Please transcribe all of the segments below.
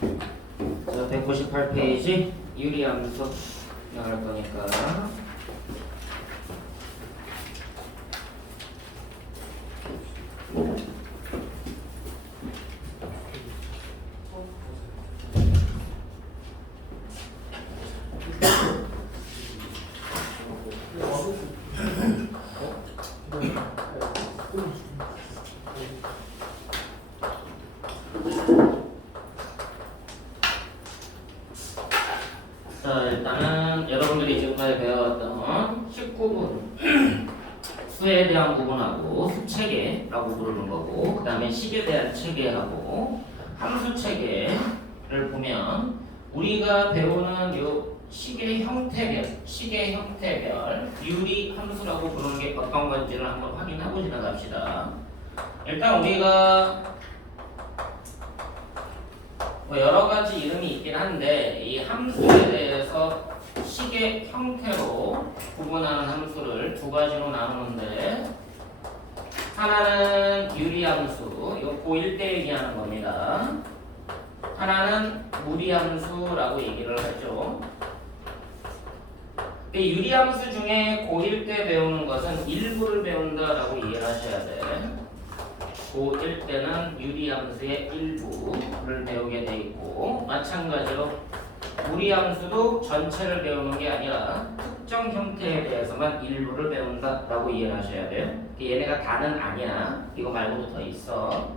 자, 198페이지 유리함수 나갈 거니까. 자, 일단은 여러분들이 지금까지 배웠던 19분 수에 대한 부분하고 수체계라고 부르는 거고, 그 다음에 식에 대한 체계하고 함수 체계를 보면 우리가 배우는 요 식의 형태별 유리 함수라고 부르는 게 어떤 건지를 한번 확인하고 지나갑시다. 일단 우리가 여러 가지 이름이 있긴 한데 이 함수에 대해서 식의 형태로 구분하는 함수를 두 가지로 나누는데, 하나는 유리함수, 이거 고1 때 얘기하는 겁니다. 하나는 무리함수라고 얘기를 하죠. 유리함수 중에 고1 때 배우는 것은 일부를 배운다라고 이해를 하셔야 돼. 고1 때는 유리함수의 일부를 배우게 돼 있고, 마찬가지로 무리함수도 전체를 배우는 게 아니라 특정 형태에 대해서만 일부를 배운다라고 이해를 하셔야 돼요. 얘네가 다는 아니야. 이거 말고도 더 있어.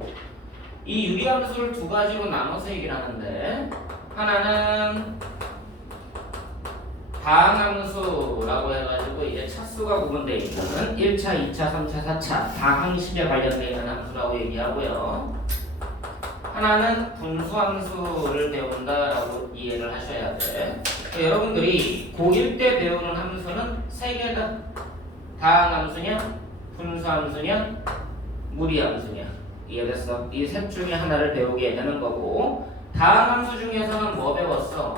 이 유리함수를 두 가지로 나눠서 얘기를 하는데, 하나는 다항함수라고 해가지고 이제 차수가 구분되어 있는 1차, 2차, 3차, 4차 다항식에 관련되어 있는 함수라고 얘기하고요. 하나는 분수함수를 배운다라고 이해를 하셔야 돼. 여러분들이 고1 때 배우는 함수는 세 개다. 다항함수냐, 분수함수냐, 무리함수냐. 이해됐어? 이 셋 중에 하나를 배우게 되는 거고, 다항함수 중에서는 뭐 배웠어?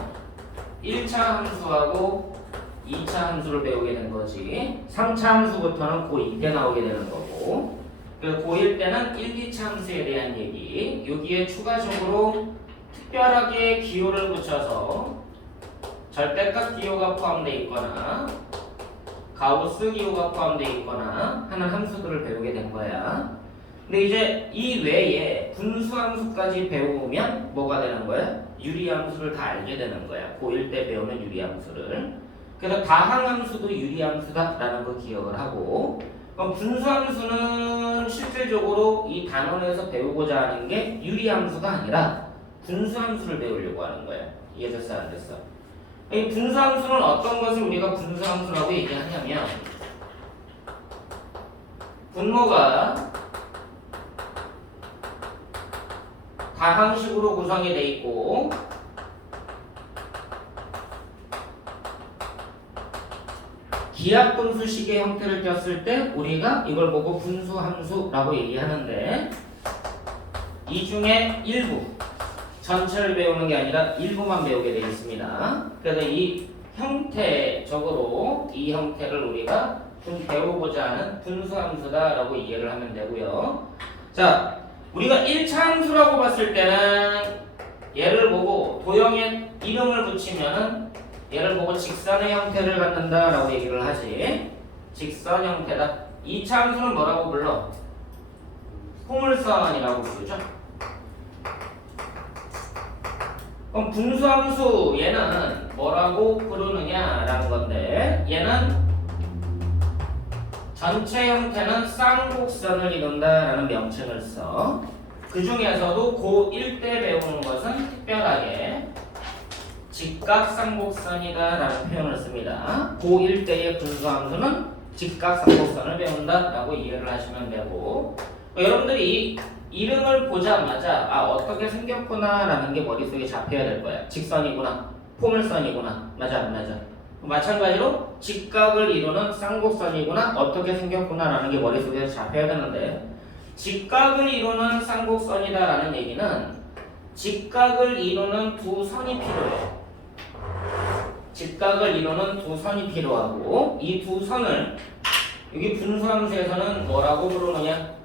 1차 함수하고 2차 함수를 배우게 된 거지. 3차 함수부터는 고2 때 나오게 되는 거고, 고1 때는 1, 2차 함수에 대한 얘기, 여기에 추가적으로 특별하게 기호를 붙여서 절대값 기호가 포함되어 있거나 가우스 기호가 포함되어 있거나 하는 함수들을 배우게 된 거야. 근데 이제 이 외에 분수함수까지 배우면 뭐가 되는 거야? 유리함수를 다 알게 되는 거야. 고1 때 배우는 유리함수를. 그래서 다항함수도 유리함수다라는 거 기억을 하고, 그럼 분수함수는 실질적으로 이 단원에서 배우고자 하는 게 유리함수가 아니라 분수함수를 배우려고 하는 거야. 이해됐어? 안 됐어? 이 분수함수는 어떤 것을 우리가 분수함수라고 얘기하냐면, 분모가 다항식으로 구성이 돼 있고, 기하분수식의 형태를 띄었을 때 우리가 이걸 보고 분수함수라고 얘기하는데, 이 중에 일부, 전체를 배우는 게 아니라 일부만 배우게 되어 있습니다. 그래서 이 형태적으로 이 형태를 우리가 배우고자 하는 분수함수다라고 이해를 하면 되고요. 자, 우리가 1차 함수라고 봤을 때는 얘를 보고 도형에 이름을 붙이면은 얘를 보고 직선의 형태를 갖는다라고 얘기를 하지. 직선 형태다. 2차 함수는 뭐라고 불러? 포물선이라고 부르죠. 그럼 분수함수 얘는 뭐라고 부르느냐라는 건데, 얘는 전체 형태는 쌍곡선을 이룬다라는 명칭을 써. 그 중에서도 고1 때 배우는 것은 특별하게 직각쌍곡선이다라는 표현을 씁니다. 고1 때의 분수함수는 직각쌍곡선을 배운다라고 이해를 하시면 되고, 여러분들이 이름을 보자마자 어떻게 생겼구나라는 게 머릿속에 잡혀야 될 거야. 직선이구나, 포물선이구나, 맞아 안 맞아? 마찬가지로 직각을 이루는 쌍곡선이구나, 어떻게 생겼구나라는 게 머릿속에 잡혀야 되는데, 직각을 이루는 쌍곡선이다라는 얘기는 직각을 이루는 두 선이 필요해. 직각을 이루는 두 선이 필요하고, 이 두 선을 여기 분수함수에서는 뭐라고 부르느냐?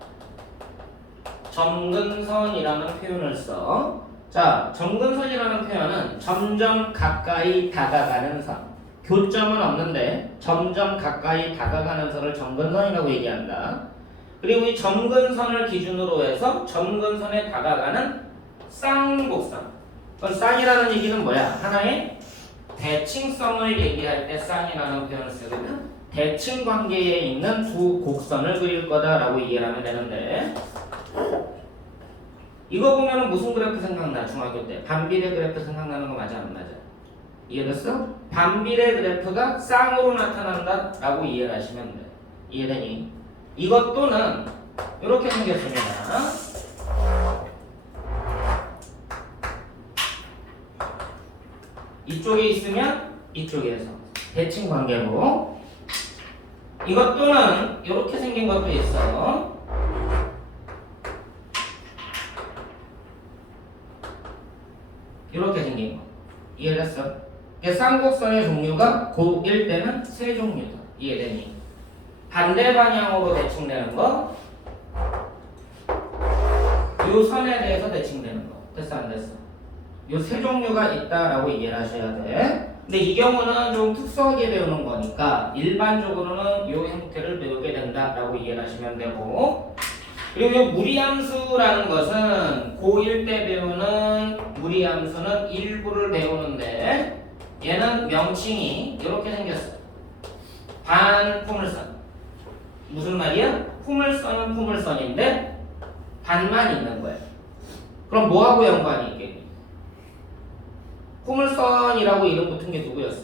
점근선이라는 표현을 써. 자, 점근선이라는 표현은 점점 가까이 다가가는 선. 교점은 없는데 점점 가까이 다가가는 선을 점근선이라고 얘기한다. 그리고 이 점근선을 기준으로 해서 점근선에 다가가는 쌍곡선. 그럼 쌍이라는 얘기는 뭐야? 하나의 대칭성을 얘기할 때 쌍이라는 표현을 쓰거든. 대칭 관계에 있는 두 곡선을 그릴 거다라고 이해를 하면 되는데, 이거 보면은 무슨 그래프 생각나? 중학교 때 반비례 그래프 생각나는 거 맞아 안 맞아? 이해됐어? 반비례 그래프가 쌍으로 나타난다라고 이해를 하시면 돼. 이해되니? 이것 또는 이렇게 생겼습니다. 이쪽에 있으면 이쪽에서 대칭 관계로, 이것 또는 이렇게 생긴 것도 있어. 이렇게 생긴 거. 이해됐어? 쌍곡선의 종류가 고1 때는 세 종류다. 이해되니? 반대 방향으로 대칭되는 거, 요 선에 대해서 대칭되는 거. 됐어 안 됐어? 요 세 종류가 있다라고 이해를 하셔야 돼. 근데 이 경우는 좀 특수하게 배우는 거니까 일반적으로는 요 형태를 배우게 된다라고 이해를 하시면 되고, 그리고 이 무리함수라는 것은 고1 때 배우는 무리함수는 일부를 배우는데, 얘는 명칭이 이렇게 생겼어. 반포물선. 무슨 말이야? 포물선은 포물선인데 반만 있는 거야. 그럼 뭐하고 연관이 있겠니? 포물선이라고 이름 붙은 게 누구였어?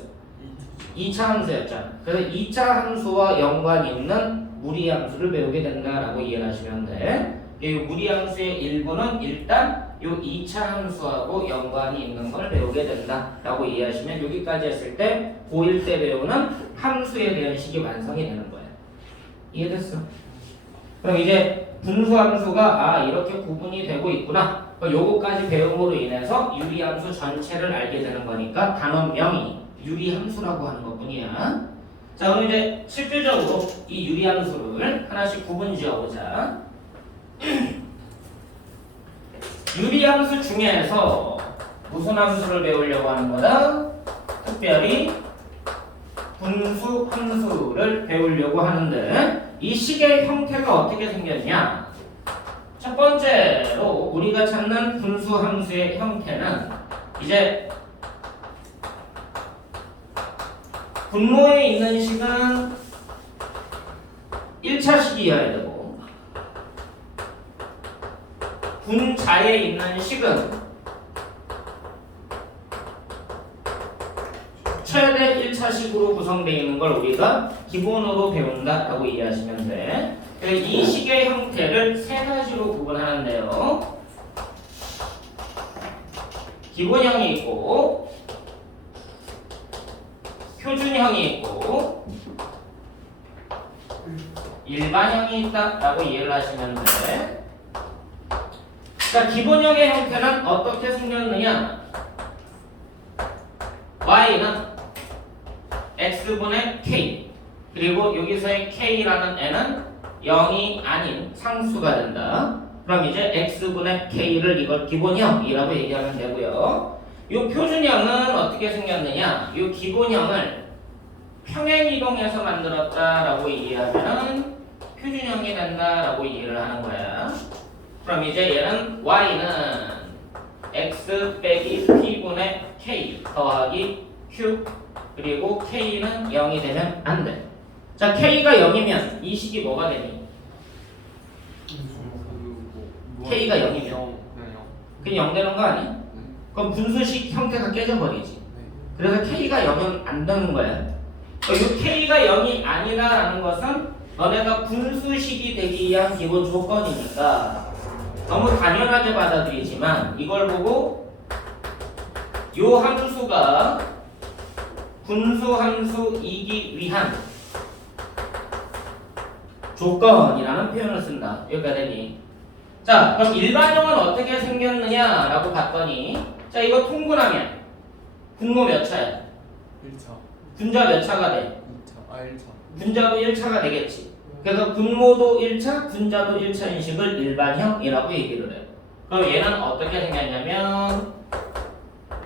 2차 함수였잖아. 그래서 2차 함수와 연관 있는 무리함수를 배우게 된다라고 이해를 하시면 돼. 이 무리함수의 일부는 일단 이 2차 함수하고 연관이 있는 걸 배우게 된다라고 이해하시면, 여기까지 했을 때 고1 때 배우는 함수에 대한 식이 완성이 되는 거야. 이해됐어? 그럼 이제 분수함수가 이렇게 구분이 되고 있구나. 요거까지 배움으로 인해서 유리함수 전체를 알게 되는 거니까 단원명이 유리함수라고 하는 것뿐이야. 자, 그럼 이제 실질적으로 이 유리함수를 하나씩 구분 지어보자. 유리함수 중에서 무슨 함수를 배우려고 하는 거다? 특별히 분수함수를 배우려고 하는데, 이 식의 형태가 어떻게 생겼냐? 첫 번째로 우리가 찾는 분수함수의 형태는 이제 분모에 있는 식은 1차식이어야 되고, 분자에 있는 식은 최대 1차식으로 구성되어 있는 걸 우리가 기본으로 배운다라고 이해하시면 돼. 이 식의 형태를 세 가지로 구분하는데요. 기본형이 있고, 표준형이 있고, 일반형이 있다라고 이해를 하시면 돼. 자, 기본형의 형태는 어떻게 생겼느냐? y는 x분의 k, 그리고 여기서의 k라는 애는 0이 아닌 상수가 된다. 그럼 이제 x분의 k를 이걸 기본형이라고 얘기하면 되고요. 이 표준형은 어떻게 생겼느냐? 이 기본형을 평행이동해서 만들었다라고 이해하면 표준형이 된다라고 이해를 하는 거야. 그럼 이제 얘는 y는 x 빼기 p분의 k 더하기 q, 그리고 k는 0이 되면 안 돼. 자, k가 0이면 이 식이 뭐가 되니? k가 0이면 그냥 0 되는 거 아니? 그럼 분수식 형태가 깨져버리지. 그래서 k가 0은 안 되는 거야. 이 k가 0이 아니라는 것은 너네가 분수식이 되기 위한 기본 조건이니까 너무 당연하게 받아들이지만, 이걸 보고 요 함수가 분수함수이기 위한 조건이라는 표현을 쓴다. 여기가 되니. 자, 그럼 일반형은 어떻게 생겼느냐라고 봤더니, 자, 이거 통분하면 분모 몇 차야? 1차. 분자 몇 차가 돼? 2차. 1차. 분자도 1차가 되겠지. 그래서 분모도 1차, 분자도 1차인 식을 일반형이라고 얘기를 해요. 그럼 얘는 어떻게 생겼냐면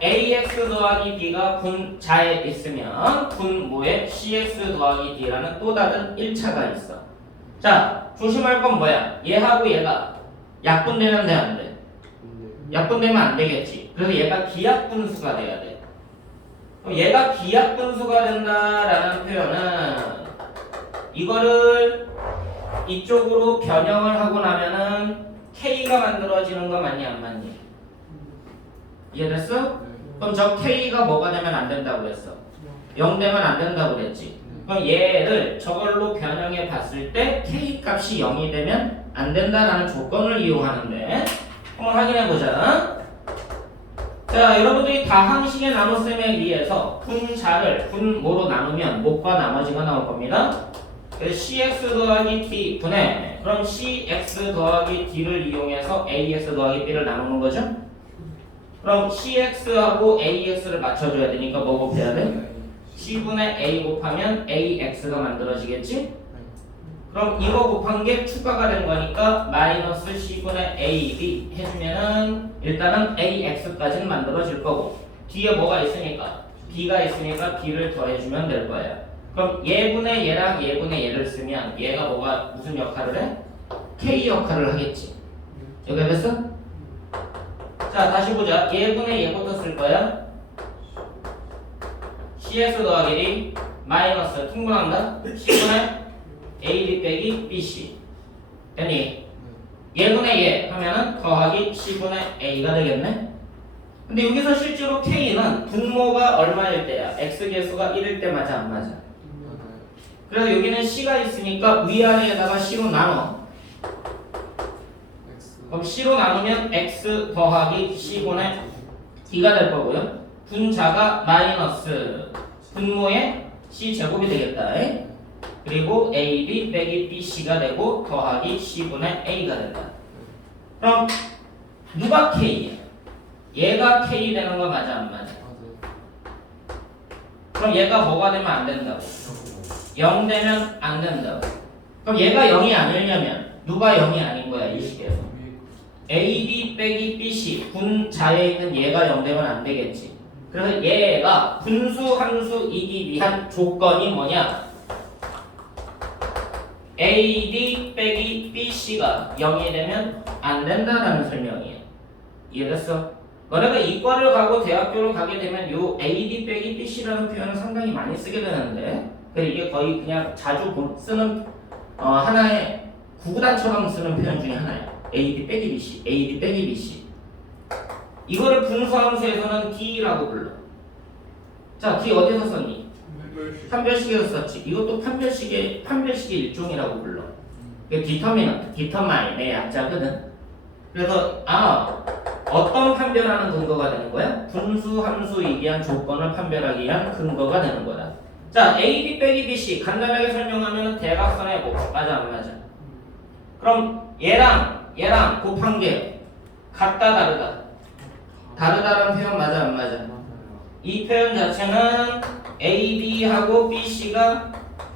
ax 더하기 b가 분자에 있으면 분모에 cx 더하기 d라는 또 다른 1차가 있어. 자, 조심할 건 뭐야? 얘하고 얘가 약분되면 돼, 안 돼? 약분되면 안 되겠지. 그래서 얘가 기약분수가 돼야 돼. 그럼 얘가 기약분수가 된다라는 표현은 이거를 이쪽으로 변형을 하고 나면은 K가 만들어지는 거 맞니 안 맞니? 이해됐어? 그럼 저 K가 뭐가 되면 안 된다고 그랬어? 0 되면 안 된다고 그랬지. 그럼 얘를 저걸로 변형해 봤을 때 K 값이 0이 되면 안 된다라는 조건을 이용하는데 한번 확인해 보자. 자, 여러분들이 다항식의 나눗셈에 의해서 분자를 분모로 나누면 못과 나머지가 나올 겁니다. 그래서 cx 더하기 t 분해, 그럼 cx 더하기 d를 이용해서 ax 더하기 b를 나누는 거죠. 그럼 cx하고 ax를 맞춰줘야 되니까 뭐 곱해야 돼? c분의 a 곱하면 ax가 만들어지겠지? 그럼 이거 곱한 게 추가가 된 거니까 마이너스 c분의 ab 해주면은 일단은 ax까지는 만들어질 거고 뒤에 뭐가 있으니까 b가 있으니까 b를 더해주면 될 거예요. 그럼 얘분의 얘랑 얘분의 얘를 쓰면 얘가 뭐가 무슨 역할을 해? k 역할을 하겠지. 여기가 됐어? 자, 다시 보자. 얘분의 얘부터 쓸 거야. cs 더하기 d 마이너스 통분한다. c분의 ad 빼기 bc 됐니? 얘분의 얘 하면은 더하기 c분의 a가 되겠네. 근데 여기서 실제로 k는 분모가 얼마일 때야? x 개수가 1일 때 맞아 안 맞아? 그래서 여기는 c가 있으니까 위아래에다가 c로 나눠. 그럼 c로 나누면 x 더하기 c분의 d가 될 거고요. 분자가 마이너스 분모의 c제곱이 되겠다. 그리고 ab 빼기 bc가 되고 더하기 c분의 a가 된다. 그럼 누가 k야? 얘가 k 되는 거 맞아 안 맞아? 그럼 얘가 뭐가 되면 안 된다고? 0 되면 안 된다고. 그럼 얘가 0이 아니려면 누가 0이 아닌 거야 이 식에서? AD 빼기 BC 분자에 있는 얘가 0 되면 안 되겠지. 그래서 얘가 분수 함수이기 위한 조건이 뭐냐? AD 빼기 BC가 0이 되면 안 된다라는 설명이에요. 이해됐어? 너네가 이과를 가고 대학교를 가게 되면 요 AD 빼기 BC라는 표현을 상당히 많이 쓰게 되는데 그래 이게 거의 그냥 자주 쓰는 하나의 구구단처럼 쓰는 표현 중에 하나야. AD 빼기 BC, AD 빼기 BC. 이거를 분수함수에서는 D라고 불러. 자, D 어디서 썼니? 판별식에서 썼지. 이것도 판별식의 일종이라고 불러. 디터미넌트, 디터마인의 약자거든. 그래서 어떤 판별하는 근거가 되는 거야? 분수함수이기 위한 조건을 판별하기 위한 근거가 되는 거다. 자, AD 빼기 BC 간단하게 설명하면 대각선의 곱 맞아 안 맞아? 그럼 얘랑 곱한 게 같다 다르다? 다르다는 표현 맞아 안 맞아? 이 표현 자체는 AD하고 BC가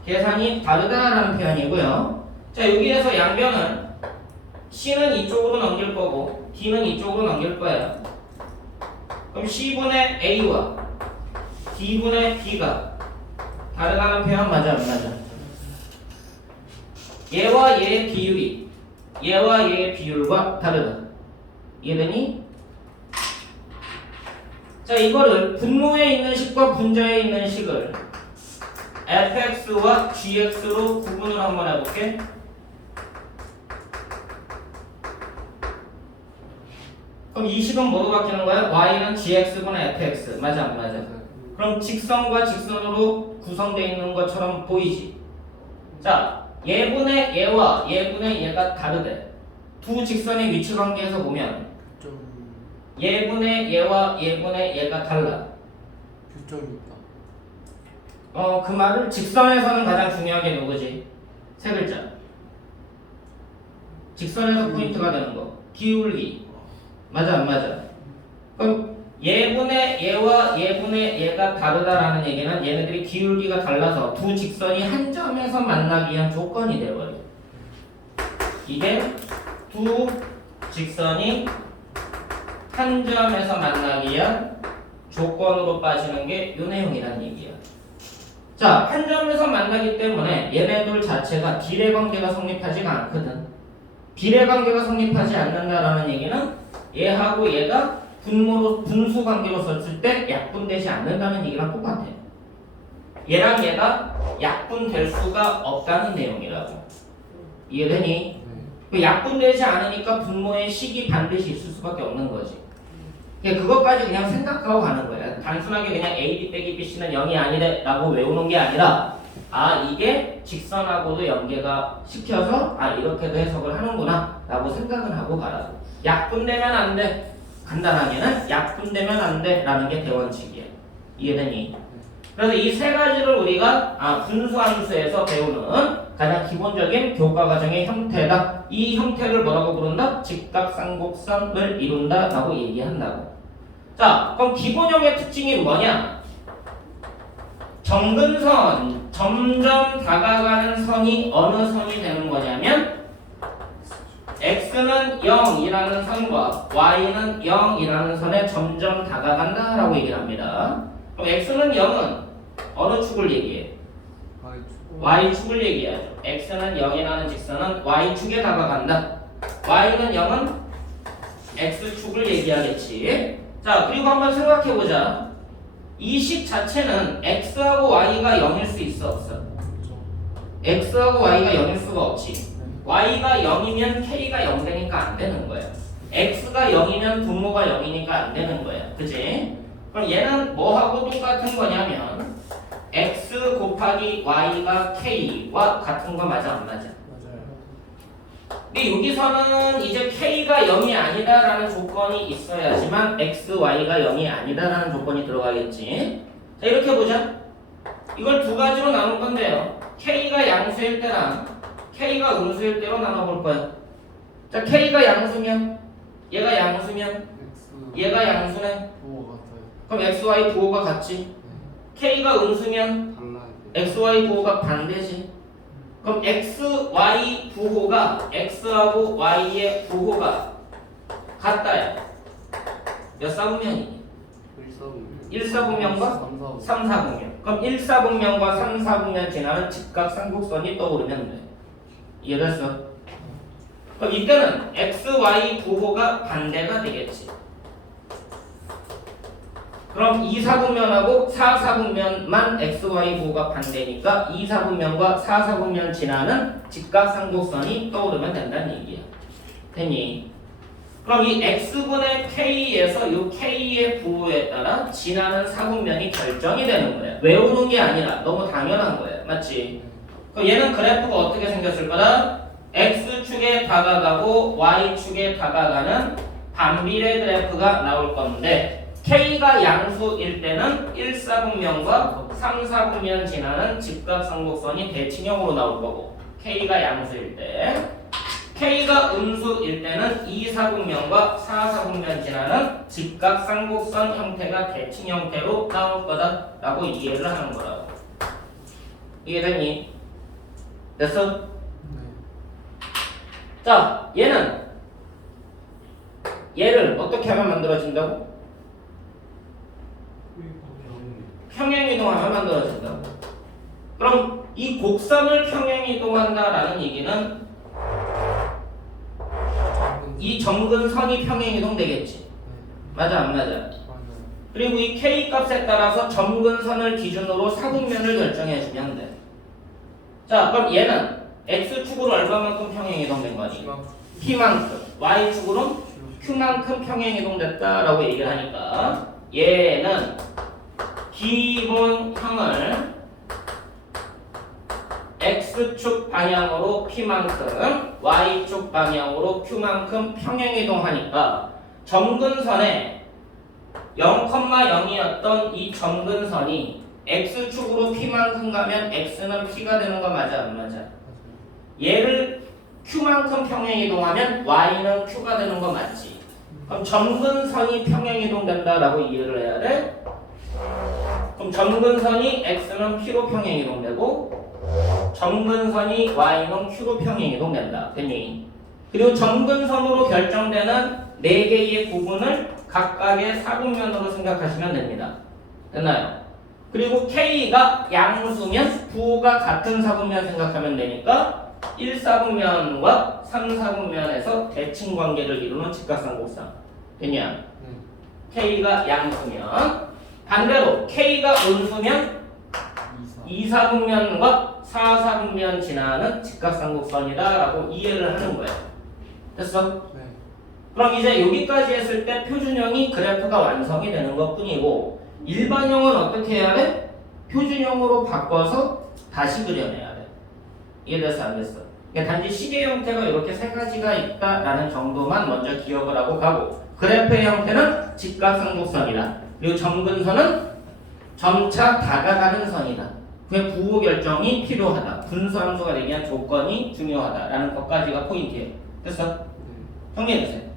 계산이 다르다라는 표현이고요. 자, 여기에서 양변은 C는 이쪽으로 넘길 거고 D는 이쪽으로 넘길 거예요. 그럼 C분의 A와 D분의 B가 다르다는 표현 맞아 안 맞아? 얘와 얘의 비율이 얘와 얘의 비율과 다르다. 이해되니? 자, 이거를 분모에 있는 식과 분자에 있는 식을 fx와 gx로 구분을 한번 해볼게. 그럼 이 식은 뭐로 바뀌는 거야? y는 gx분의 fx 맞아 안 맞아? 그럼 직선과 직선으로 구성되어 있는 것처럼 보이지? 자, 얘분의 얘와 얘분의 얘가 다르대. 두 직선의 위치 관계에서 보면 얘분의 얘와 얘분의 얘가 달라. 교점이 있다. 그 말을 직선에서는 가장 중요하게 누구지? 세 글자. 직선에서 포인트가 되는 거. 기울기. 맞아 안 맞아? 그럼 얘분의 얘와 얘분의 얘가 다르다라는 얘기는 얘네들이 기울기가 달라서 두 직선이 한 점에서 만나기 위한 조건이 되어버려. 이게 두 직선이 한 점에서 만나기 위한 조건으로 빠지는 게 요 내용이란 얘기야. 자, 한 점에서 만나기 때문에 얘네들 자체가 비례관계가 성립하지가 않거든. 비례관계가 성립하지 않는다라는 얘기는 얘하고 얘가 분수관계로 썼을 때 약분되지 않는다는 얘기랑 똑같아. 얘랑 얘가 약분될 수가 없다는 내용이라고. 이해되니? 그 약분되지 않으니까 분모의 식이 반드시 있을 수밖에 없는 거지. 그것까지 그냥 생각하고 가는 거야. 단순하게 그냥 AB 빼기 BC는 0이 아니래 라고 외우는 게 아니라 이게 직선하고도 연계가 시켜서 이렇게도 해석을 하는구나 라고 생각은 하고 가라고. 약분되면 안 돼. 간단하게는 약분되면 안 돼 라는 게 대원칙이야. 이해되니? 그래서 이 세 가지를 우리가 분수함수에서 배우는 가장 기본적인 교과 과정의 형태다. 이 형태를 뭐라고 부른다? 직각쌍곡선을 이룬다 라고 얘기한다고. 자, 그럼 기본형의 특징이 뭐냐? 정근선, 점점 다가가는 선이 어느 선이 되는 거냐면 x는 0이라는 선과 y는 0이라는 선에 점점 다가간다 라고 얘기를 합니다. 그럼 x는 0은 어느 축을 얘기해? y축을 얘기하죠. x는 0이라는 직선은 y축에 다가간다. y는 0은 x축을 얘기하겠지. 자, 그리고 한번 생각해보자. 이 식 자체는 x하고 y가 0일 수 있어 없어? x하고 y가 0일 수가 없지. y가 0이면 k가 0 되니까 안 되는 거야. x가 0이면 분모가 0이니까 안 되는 거야. 그치? 그럼 얘는 뭐하고 똑같은 거냐면 x 곱하기 y가 k와 같은 거 맞아 안 맞아? 근데 여기서는 이제 k가 0이 아니다라는 조건이 있어야지만 x, y가 0이 아니다라는 조건이 들어가겠지. 자, 이렇게 보자. 이걸 두 가지로 나눌 건데요. k가 양수일 때랑 k가 음수일 때로 나눠볼 거야. 자, k가 양수면 얘가 양수면 얘가 양수네. 그럼 x, y 부호가 같지. k가 음수면 x, y 부호가 반대지. 그럼 x, y 부호가 x하고 y의 부호가 같다야. 몇 사분면이니? 1사분면과 3사분면. 그럼 1사분면과 3사분면 지나는 직각삼각선이 떠오르면 돼. 이해됐어? 그럼 이때는 x, y 부호가 반대가 되겠지. 그럼 2사분면하고 4사분면만 x, y 부호가 반대니까 2사분면과 4사분면 지나는 직각상곡선이 떠오르면 된다는 얘기야. 됐니? 그럼 이 x분의 k에서 이 k의 부호에 따라 지나는 사분면이 결정이 되는 거야. 외우는 게 아니라 너무 당연한 거야. 맞지? 그럼 얘는 그래프가 어떻게 생겼을 거다? x축에 다가가고 y축에 다가가는 반비례 그래프가 나올 건데 k가 양수일 때는 1사분면과 3사분면 지나는 직각상곡선이 대칭형으로 나올 거고 k가 양수일 때 k가 음수일 때는 2사분면과 4사분면 지나는 직각상곡선 형태가 대칭 형태로 나올 거다 라고 이해를 하는 거라고. 이해됐니? 됐어? 자, 얘를 어떻게 하면 만들어진다고? 평행이동하면 만들어진다고. 그럼 이 곡선을 평행이동한다라는 얘기는 이 점근선이 평행이동 되겠지. 맞아 안 맞아? 그리고 이 k 값에 따라서 점근선을 기준으로 사분면을 결정해주면 돼. 자, 그럼 얘는 x축으로 얼마만큼 평행이동된 거니? p만큼. y축으로는 q만큼 평행이동됐다라고 얘기를 하니까 얘는 기본형을 x축 방향으로 p만큼 y축 방향으로 q만큼 평행이동하니까 점근선에 0,0이었던 이 점근선이 x축으로 p만큼 가면 x는 p가 되는 거 맞아 안 맞아? 얘를 q만큼 평행이동하면 y는 q가 되는 거 맞지? 그럼 점근선이 평행이동된다라고 이해를 해야 돼? 그럼 점근선이 x는 p로 평행이동되고 점근선이 y는 q로 평행이동된다. 됐니? 그리고 점근선으로 결정되는 4개의 부분을 각각의 사분면으로 생각하시면 됩니다. 됐나요? 그리고 K가 양수면 부호가 같은 사분면 생각하면 되니까 1사분면과 3사분면에서 대칭 관계를 이루는 직각삼각형. 됐냐? 네. K가 양수면 반대로 K가 음수면 2사분면과 4사분면 지나는 직각삼각선이다 라고 이해를 하는 거예요. 됐어? 네. 그럼 이제 여기까지 했을 때 표준형이 그래프가 완성이 되는 것 뿐이고 일반형은 어떻게 해야 돼? 표준형으로 바꿔서 다시 그려내야 돼. 이해됐어? 알겠어? 그러니까 단지 시계 형태가 이렇게 세 가지가 있다라는 정도만 먼저 기억을 하고 가고 그래프의 형태는 직각삼각선이다. 그리고 점근선은 점차 다가가는 선이다. 그 부호 결정이 필요하다. 분수함수가 되기 위한 조건이 중요하다라는 것까지가 포인트예요. 됐어? 네. 정리해주세요.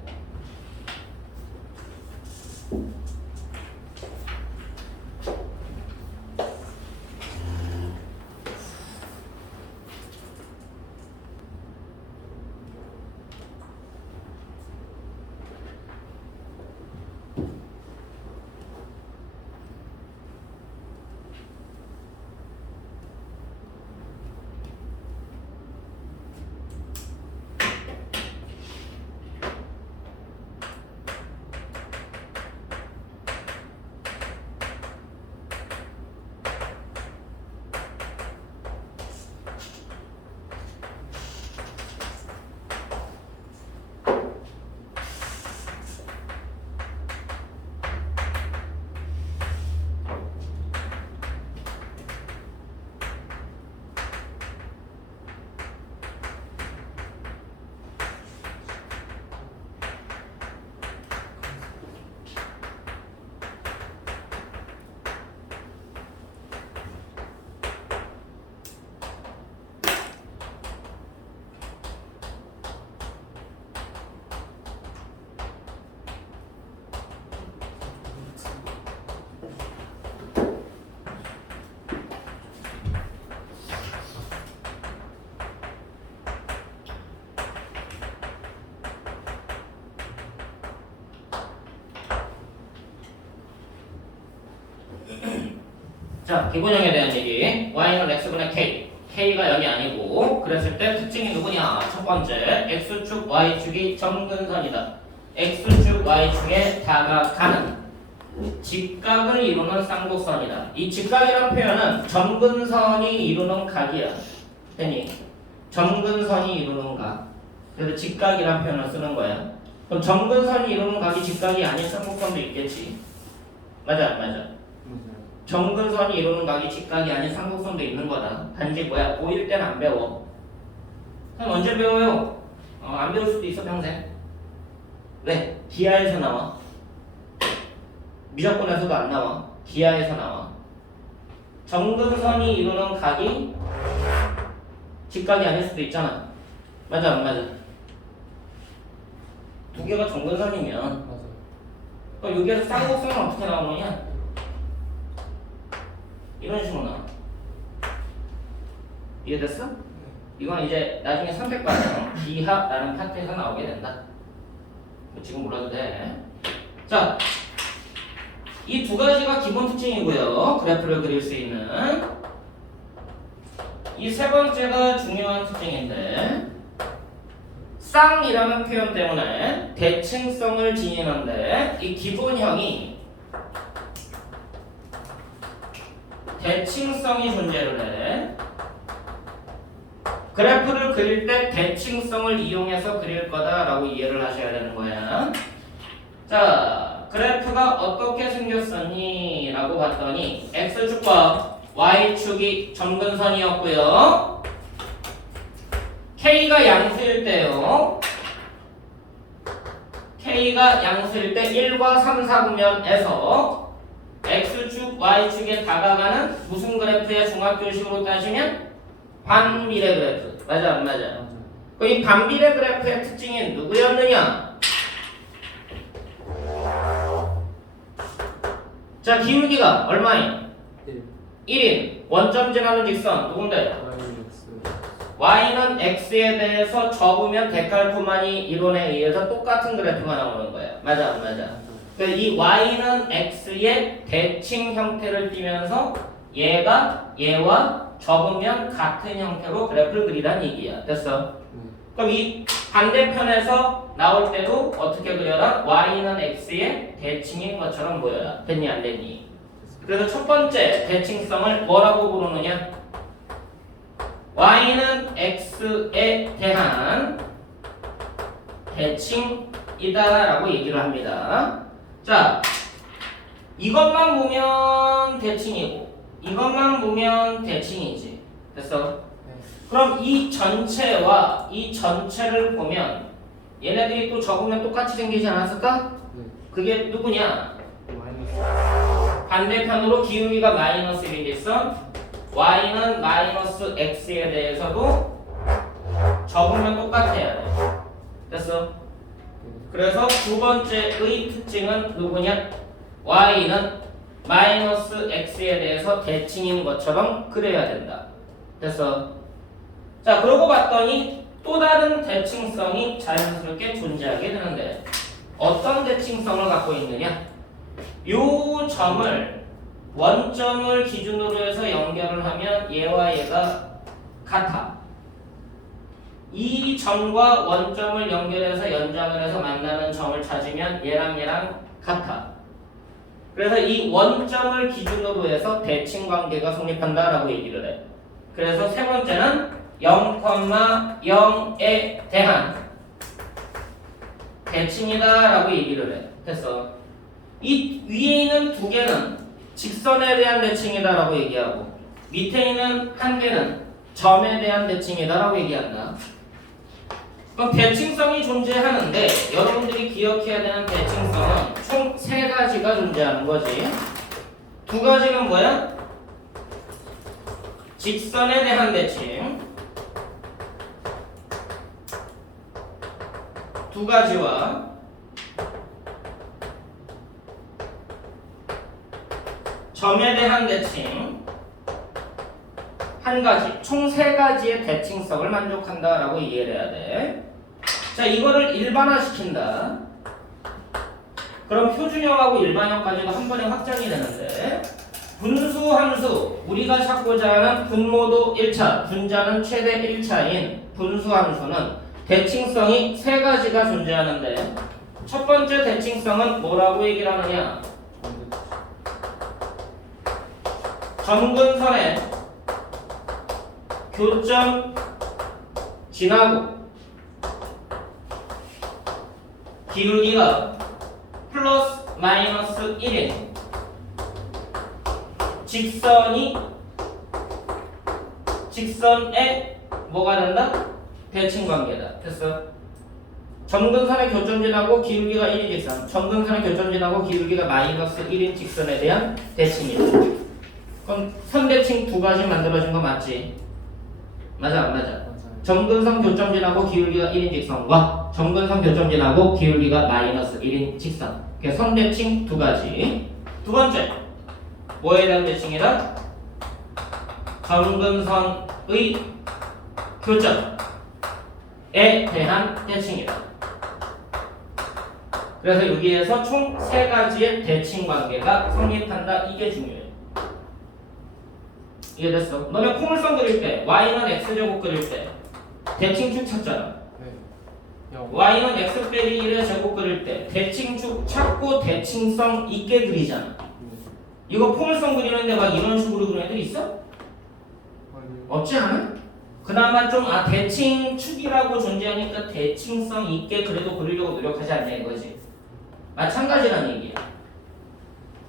자, 기본형에 대한 얘기. y는 x분의 k. k가 0이 아니고 그랬을 때 특징이 누구냐? 첫 번째, x축, y축이 점근선이다. x축, y축에 다가가는 직각을 이루는 쌍곡선이다. 이 직각이라는 표현은 점근선이 이루는 각이야. 됐니? 점근선이 이루는 각. 그래서 직각이라는 표현을 쓰는 거야. 그럼 점근선이 이루는 각이 직각이 아닌 쌍곡선도 있겠지. 맞아, 안 맞아? 맞아요. 점근선이 이루는 각이 직각이 아닌 삼각선도 있는 거다. 단지 뭐야? 고1 때는 안 배워. 그럼 언제 배워요? 안 배울 수도 있어 평생. 왜? 기하에서 나와. 미적분에서도 안 나와. 기하에서 나와. 점근선이 이루는 각이 직각이 아닐 수도 있잖아. 맞아 안 맞아? 두 개가 점근선이면 맞아요. 그럼 여기에서 쌍곡선은 어떻게 나오느냐? 이런 식으로 나와. 이해됐어? 이건 이제 나중에 선택과정 기하라는 파트에서 나오게 된다. 지금 몰라도 돼. 자, 이 두 가지가 기본 특징이고요. 그래프를 그릴 수 있는 이 세 번째가 중요한 특징인데 쌍이라는 표현 때문에 대칭성을 지니는데 이 기본형이 대칭성이 존재를 해. 그래프를 그릴 때 대칭성을 이용해서 그릴 거다라고 이해를 하셔야 되는 거야. 자, 그래프가 어떻게 생겼었니? 라고 봤더니 x축과 y축이 점근선이었고요. k가 양수일 때요. k가 양수일 때 1과 3, 4분면에서 x축, y축에 다가가는 무슨 그래프의 중학교식으로 따지면 반비례 그래프. 맞아 안 맞아? 맞아요. 그럼 이 반비례 그래프의 특징이 누구였느냐? 자, 기울기가 얼마인? 1인 원점 지나는 직선 누군데? y는 x에 대해서 접으면 데칼코마니 이론에 의해서 똑같은 그래프가 나오는 거야. 맞아 안 맞아? 그러니까 이 y는 x의 대칭 형태를 띠면서 얘가 얘와 접으면 같은 형태로 그래프를 그리라는 얘기야. 됐어? 그럼 이 반대편에서 나올 때도 어떻게 그려라? y는 x의 대칭인 것처럼 보여라. 됐니 안 됐니? 그래서 첫 번째 대칭성을 뭐라고 부르느냐? y는 x에 대한 대칭이다라고 얘기를 합니다. 자, 이것만 보면 대칭이고 이것만 보면 대칭이지. 됐어? 그럼 이 전체와 이 전체를 보면 얘네들이 또 적으면 똑같이 생기지 않았을까? 그게 누구냐? 반대편으로 기울기가 마이너스 1인 직선 y는 마이너스 x에 대해서도 적으면 똑같아야 돼. 됐어? 그래서 두 번째의 특징은 누구냐? y는 마이너스 x에 대해서 대칭인 것처럼 그려야 된다. 됐어? 자, 그러고 봤더니 또 다른 대칭성이 자연스럽게 존재하게 되는데 어떤 대칭성을 갖고 있느냐? 요 점을 원점을 기준으로 해서 연결을 하면 얘와 얘가 같아. 이 점과 원점을 연결해서 연장을 해서 만나는 점을 찾으면 얘랑 얘랑 같아. 그래서 이 원점을 기준으로 해서 대칭 관계가 성립한다라고 얘기를 해. 그래서 세 번째는 0,0에 대한 대칭이다라고 얘기를 해. 됐어. 이 위에 있는 두 개는 직선에 대한 대칭이다라고 얘기하고 밑에 있는 한 개는 점에 대한 대칭이다라고 얘기한다. 그럼 대칭성이 존재하는데 여러분들이 기억해야 되는 대칭성은 총 세 가지가 존재하는 거지. 두 가지는 뭐야? 직선에 대한 대칭 두 가지와 점에 대한 대칭 한 가지, 총 세 가지의 대칭성을 만족한다라고 이해를 해야 돼. 자, 이거를 일반화시킨다. 그럼 표준형하고 일반형까지도 한 번에 확장이 되는데 분수함수, 우리가 찾고자 하는 분모도 1차, 분자는 최대 1차인 분수함수는 대칭성이 세 가지가 존재하는데 첫 번째 대칭성은 뭐라고 얘기를 하느냐? 점근선에 교점 지나고 기울기가 플러스 마이너스 1인 직선에 뭐가 된다? 대칭관계다. 됐어? 점근선의 교점 지나고 기울기가 1인 직선, 점근선의 교점 지나고 기울기가 마이너스 1인 직선에 대한 대칭이다. 그럼 선대칭 두 가지 만들어진 거 맞지? 맞아, 안 맞아? 점근선 교점 지나고 기울기가 1인 직선과 점근선 교점 지나고 기울기가 마이너스 1인 직선. 그래서 선대칭 두 가지. 두 번째, 뭐에 대한 대칭이다? 점근선의 교점에 대한 대칭이다. 그래서 여기에서 총 세 가지의 대칭 관계가 성립한다. 이게 중요해. 이해됐어? 너네 포물선 그릴 때 y는 x제곱 그릴 때 대칭축 찾잖아. y는 x 빼기 1의 제곱 그릴 때 대칭축 찾고 대칭성 있게 그리잖아. 이거 포물선 그리는데 막 이런 식으로 그리는 애들 있어? 없지 않아? 그나마 좀 대칭축이라고 존재하니까 대칭성 있게 그래도 그리려고 노력하지 않냐 이거지. 마찬가지란 얘기야.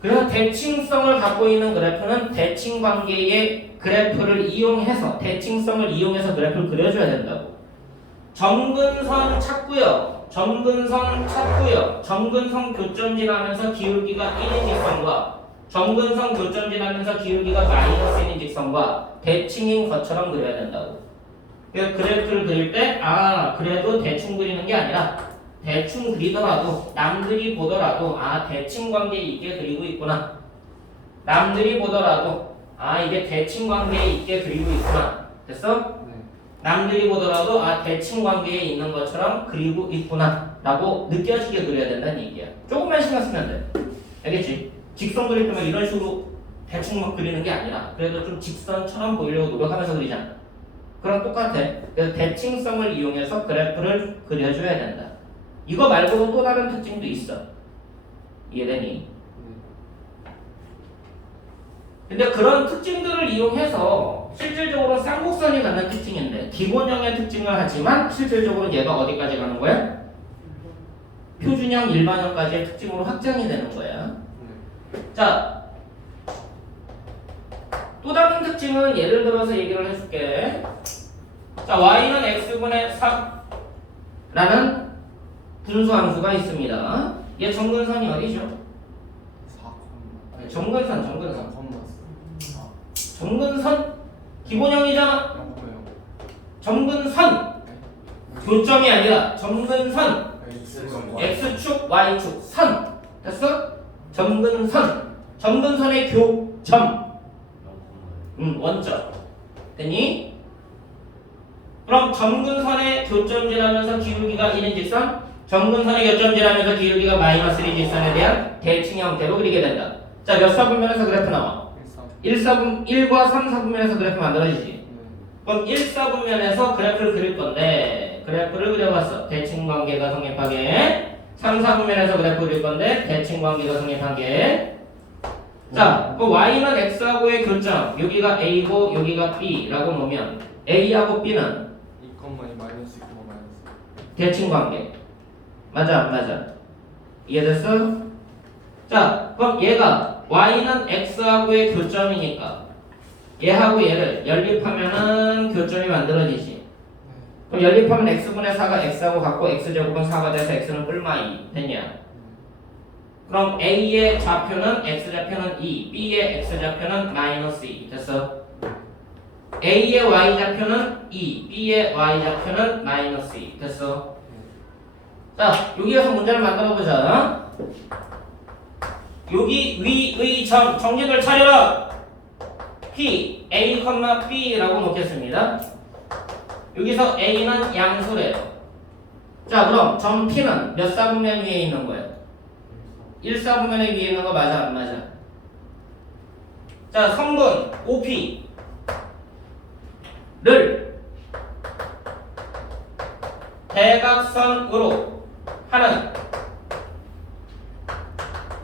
그래서 대칭성을 갖고 있는 그래프는 대칭 관계의 그래프를 이용해서 대칭성을 이용해서 그래프를 그려줘야 된다고. 점근선 찾고요. 점근선 교점 지나면서 기울기가 1인 직선과 점근선 교점 지나면서 기울기가 마이너스 1인 직선과 대칭인 것처럼 그려야 된다고. 그래서 그래프를 그릴 때 그래도 대충 그리는 게 아니라 대충 그리더라도 남들이 보더라도 대칭 관계 있게 그리고 있구나. 남들이 보더라도 이게 대칭 관계에 있게 그리고 있구나. 됐어? 네. 남들이 보더라도 대칭 관계에 있는 것처럼 그리고 있구나. 라고 느껴지게 그려야 된다는 얘기야. 조금만 신경 쓰면 돼. 알겠지? 직선 그릴 때만 이런 식으로 대충 막 그리는 게 아니라 그래도 좀 직선처럼 보이려고 노력하면서 그리잖아. 그럼 똑같아. 그래서 대칭성을 이용해서 그래프를 그려줘야 된다. 이거 말고도 또 다른 특징도 있어. 이해되니? 근데 그런 특징들을 이용해서 실질적으로 쌍곡선이 갖는 특징인데 기본형의 특징을 하지만 실질적으로 얘가 어디까지 가는 거야? 표준형, 일반형까지의 특징으로 확장이 되는 거야. 자, 또 다른 특징은 예를 들어서 얘기를 해줄게. 자, y는 x분의 3라는 분수함수가 있습니다. 얘 정근선이 어디죠? 4콤마. 정근선. 4콤마. 정근선 기본형이잖아. 뭐예요? 정근선 교점이 아니라 정근선 x축 y축 선 됐어? 정근선의 교점 원점 됐니? 그럼 정근선의 교점지라면서 기울기가 1인 직선 정근선의 교점지라면서 기울기가 마이너스 1인 직선에 대한 대칭 형태로 그리게 된다. 자, 몇 사분면에서 그래프 나와? 1과 3 사분면에서 그래프 만들어지지. 그럼 1, 4분면에서 그래프를 그릴 건데 그래프를 그려봤어. 대칭 관계가 성립하게. 3, 4분면에서 그래프 그릴 건데 대칭 관계가 성립하게. 자, 그 y는 x하고의 교점 여기가 a고 여기가 b라고 놓으면 a하고 b는 2콤마 마이너스 2콤마 마이너스. 대칭 관계. 맞아 안 맞아? 이해됐어? 자, 그럼 얘가 y는 x하고의 교점이니까 얘하고 얘를 연립하면은 교점이 만들어지지. 그럼 연립하면 x분의 4가 x하고 같고 x제곱은 4가 돼서 x는 뿔마2 됐냐? 그럼 a의 좌표는 x좌표는 2, b의 x좌표는 마이너스 2 됐어? a의 y좌표는 2, b의 y좌표는 마이너스 2 됐어? 자, 여기에서 문제를 만들어보자. 여기 위의 정직을 차려라. P, A, B라고 놓겠습니다. 여기서 A는 양수래요. 자, 그럼 점 P는 몇 사분면 위에 있는 거예요? 1사분면에 위에 있는 거 맞아 안 맞아? 자, 성분 OP를 대각선으로 하는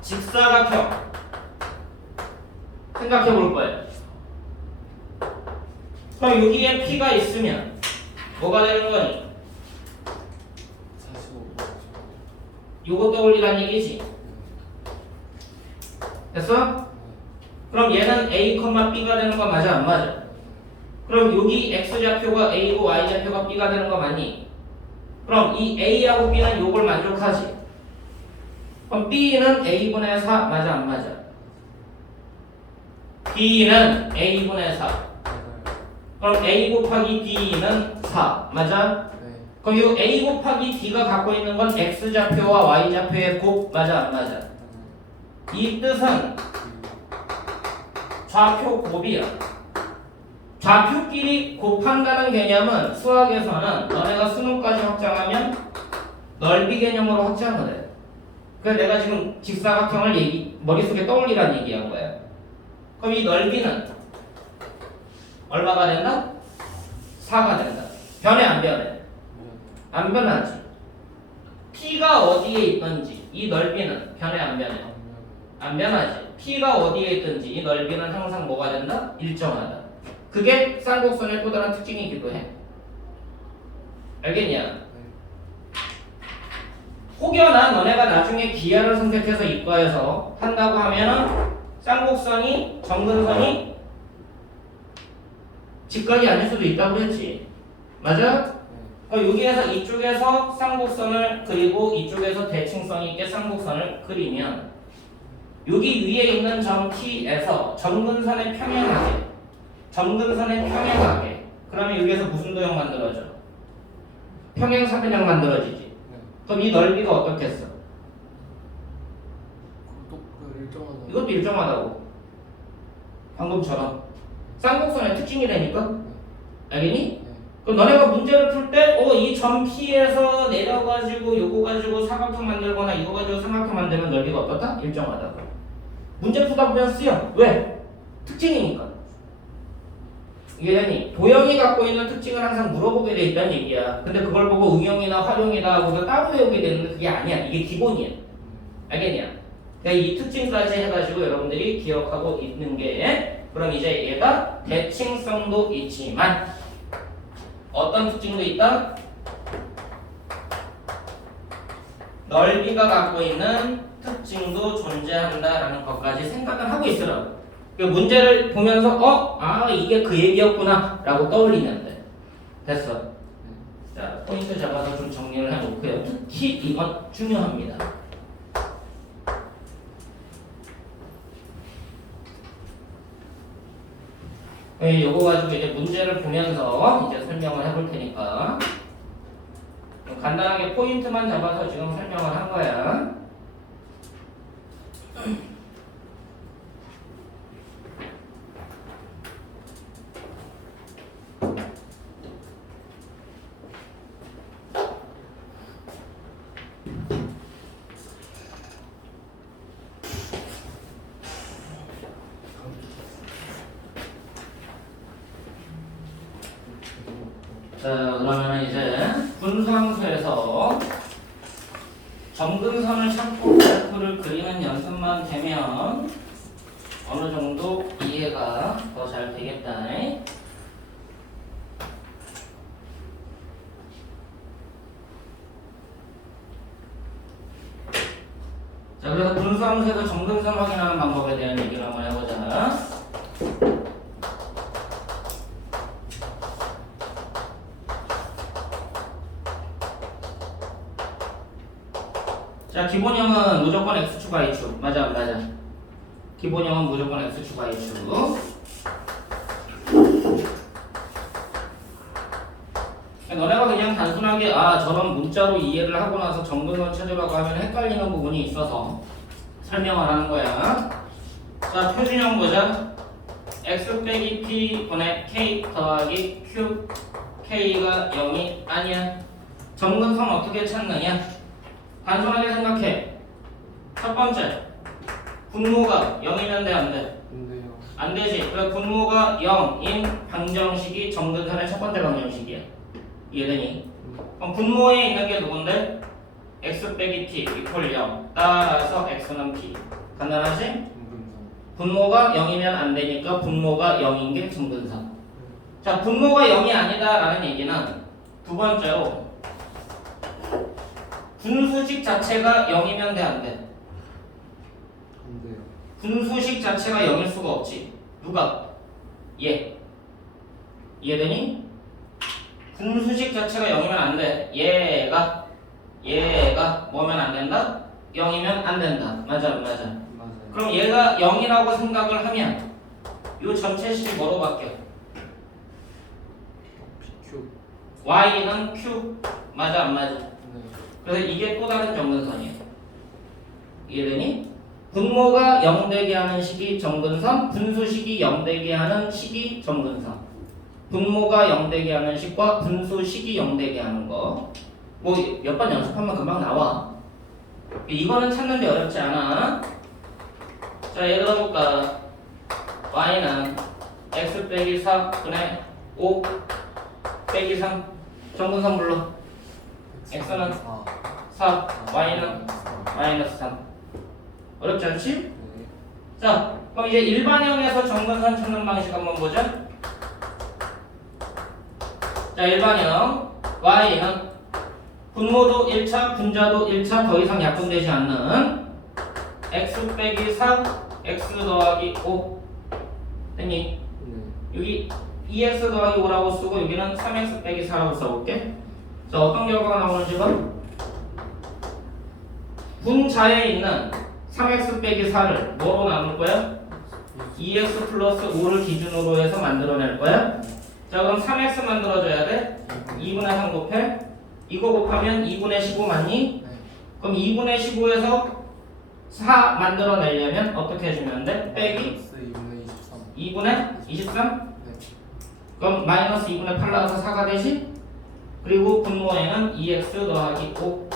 직사각형 생각해 볼 거예요. 그럼 여기에 P가 있으면 뭐가 되는 거니? 45. 요거 떠올리란 얘기지. 됐어? 그럼 얘는 A, B가 되는 거 맞아 안 맞아? 그럼 여기 X좌표가 A고 Y좌표가 B가 되는 거 맞니? 그럼 이 A하고 B는 요걸 만족하지. 그럼 B는 A분의 4 맞아 안 맞아? B는 A분의 4. 그럼 A 곱하기 D는 4 맞아? 네. 그럼 이 A 곱하기 D가 갖고 있는 건 X좌표와 Y좌표의 곱 맞아 안 맞아? 이 뜻은 좌표 곱이야. 좌표끼리 곱한다는 개념은 수학에서는 너네가 수능까지 확장하면 넓이 개념으로 확장을 해. 그래서 내가 지금 직사각형을 머릿속에 떠올리라는 얘기한 거야. 그럼 이 넓이는 얼마가 된다? 4가 된다. 변해 안 변해? 안 변하지. P가 어디에 있든지 이 넓이는 변해 안 변해? 안 변하지. P가 어디에 있든지 이 넓이는 항상 뭐가 된다? 일정하다. 그게 쌍곡선의 또 다른 특징이기도 해. 알겠냐? 혹여나 너네가 나중에 기하를 선택해서 이과에서 한다고 하면은 쌍곡선이 정근선이 직각이 아닐 수도 있다고 했지. 맞아? 여기에서 이쪽에서 쌍곡선을 그리고 이쪽에서 대칭성 있게 쌍곡선을 그리면 여기 위에 있는 점 T에서 정근선에 평행하게 그러면 여기에서 무슨 도형 만들어져? 평행사변형 만들어지지. 그럼 이 넓이가 어떻겠어? 일정하다. 이것도 일정하다고. 방금처럼 쌍곡선의 특징이라니까? 알겠니? 그럼 너네가 문제를 풀 때, 이 점 P에서 내려가지고 요거 가지고 사각형 만들거나 이거 가지고 삼각형 만들면 넓이가 어떻다? 일정하다. 문제 풀다 보면 쓰여. 왜? 특징이니까. 이해되니? 도형이 갖고 있는 특징을 항상 물어보게 돼 있다는 얘기야. 근데 그걸 보고 응용이나 활용이나 하고서 따로 외우게 되는 그게 아니야. 이게 기본이야. 알겠냐? 그러니까 이 특징까지 해가지고 여러분들이 기억하고 있는 게, 그럼 이제 얘가 대칭성도 있지만 어떤 특징도 있다? 넓이가 갖고 있는 특징도 존재한다라는 것까지 생각을 하고 있으라고. 그 문제를 보면서 이게 그 얘기였구나 라고 떠올리면 돼. 됐어. 자, 포인트 잡아서 좀 정리를 해놓고요. 특히 이건 중요합니다. 요거 가지고 이제 문제를 보면서 이제 설명을 해볼 테니까 간단하게 포인트만 잡아서 지금 설명을 한 거야. 자, 그러면 이제 분수함수에서 점근선을 찾고 그래프를 그리는 연습만 되면 어느 정도 이해가 더 잘 되겠다. 자, 그래서 분수함수에서 점근선 확인하는 방법에 대한 얘기를 한번 해보자. 자, 기본형은 무조건 x축, y축. 맞아, 맞아. 기본형은 무조건 x축, y축. 너네가 그냥 단순하게 저런 문자로 이해를 하고 나서 점근선 찾으라고 하면 헷갈리는 부분이 있어서 설명을 하는 거야. 자, 표준형 보자. x 빼기 p 분의 k 더하기 q. k가 0이 아니야. 점근선 어떻게 찾느냐? 단순하게 생각해. 첫 번째, 분모가 0이면 돼, 안 돼? 근데요. 안 되지. 그래, 분모가 0인 방정식이 점근선의 첫 번째 방정식이야. 이해되니? 그럼 분모에 있는 게 누군데? x 빼기 t 이퀄 0. 따라서 x는 p. 간단하지? 점근선. 분모가 0이면 안 되니까 분모가 0인 게 점근선. 자, 분모가 0이 아니다라는 얘기는 두 번째로 분수식 자체가 0이면 돼, 안 돼? 안 돼요. 분수식 자체가 0일 수가 없지. 누가? 얘. 이해되니? 분수식 자체가 0이면 안 돼. 얘가 뭐면 안 된다? 0이면 안 된다. 맞아, 맞아. 맞아요. 그럼 얘가 0이라고 생각을 하면 이 전체 식이 뭐로 바뀌어? PQ. y는 q. 맞아, 안 맞아? 네. 그래서 이게 또 다른 점근선이에요. 이해되니? 분모가 0 되게 하는 식이 점근선, 분수식이 0 되게 하는 식이 점근선. 분모가 0 되게 하는 식과 분수식이 0 되게 하는 거. 뭐 몇 번 연습하면 금방 나와. 이거는 찾는데 어렵지 않아. 자, 예를 들어볼까? y는 x 빼기 4 분의 5 빼기 3. 점근선 불러. x는 4, y는 마이너스 3. 어렵지 않지? 네. 자, 그럼 이제 일반형에서 점근선 찾는 방식 한번 보자. 자, 일반형 y는 분모도 1차, 분자도 1차 더 이상 약분되지 않는 x 빼기 4, x 더하기 5 됐니? 네. 여기 2x 더하기 5라고 쓰고 여기는 3x 빼기 4라고 써볼게. 자, 어떤 결과가 나오는지 봐. 분자에 있는 3x 빼기 4를 뭐로 나눌 거야? 2x 플러스 5를 기준으로 해서 만들어낼 거야. 자, 그럼 3x 만들어줘야 돼. 2분의 3 곱해. 이거 곱하면 2분의 15 맞니? 네. 그럼 2분의 15에서 4 만들어내려면 어떻게 해주면 돼? 빼기 2분의 23. 2분의 23? 네. 그럼 마이너스 2분의 8 나와서 4가 되지? 그리고 분모에는 2x 더하기 5.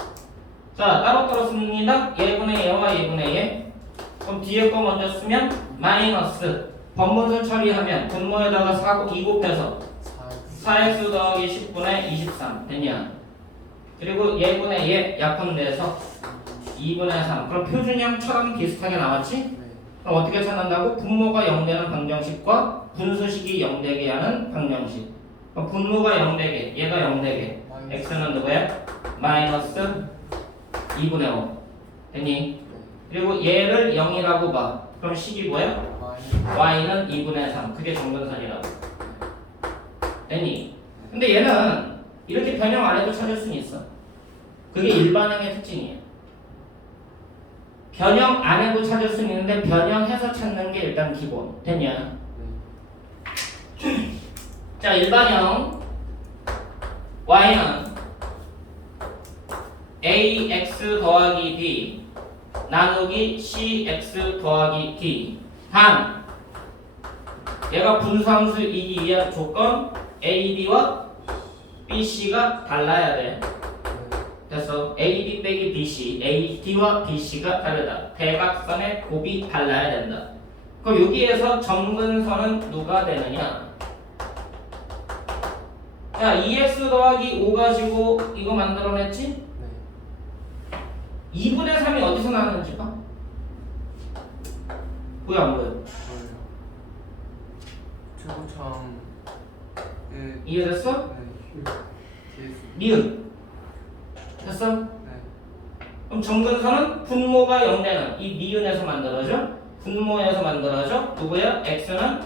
자, 따로따로 씁니다. 얘분의 얘와 얘분의 얘. 그럼 뒤에 거 먼저 쓰면 마이너스 번문서 처리하면 분모에다가 2 곱해서 4x 더하기 10분의 23 됐냐? 그리고 얘분의 얘 약분돼서 2분의 3. 그럼 표준형처럼 비슷하게 나왔지? 네. 그럼 어떻게 찾는다고? 분모가 0되는 방정식과 분수식이 0되게 하는 방정식. 그럼 분모가 0되게, 얘가 0되게. x는 누구야? 마이너스 2분의 5 됐니? 그리고 얘를 0이라고 봐. 그럼 식이 뭐야? y는 2분의 3. 그게 정근선이라고. 됐니? 근데 얘는 이렇게 변형 안 해도 찾을 수는 있어. 그게 일반형의 특징이에요. 변형 안 해도 찾을 수는 있는데 변형해서 찾는 게 일단 기본. 됐냐? 자, 일반형 y는 ax 더하기 b 나누기 cx 더하기 d 단 얘가 분수함수이기 위한 조건 AB와 BC가 달라야 돼. 됐어. AB 빼기 BC, AD와 BC가 다르다. 대각선의 곱이 달라야 된다. 그럼 여기에서 점근선은 누가 되느냐? 자, 2x 더하기 5 가지고 이거 만들어냈지? 2분의 3이 어디서 나왔는지 봐. 보여 안 보여? 최고참 이해됐어? 네. 니은 됐어? 네. 그럼 점근선은 분모가 0되는 이 니은에서 만들어져. 분모에서 만들어져. 누구야? x는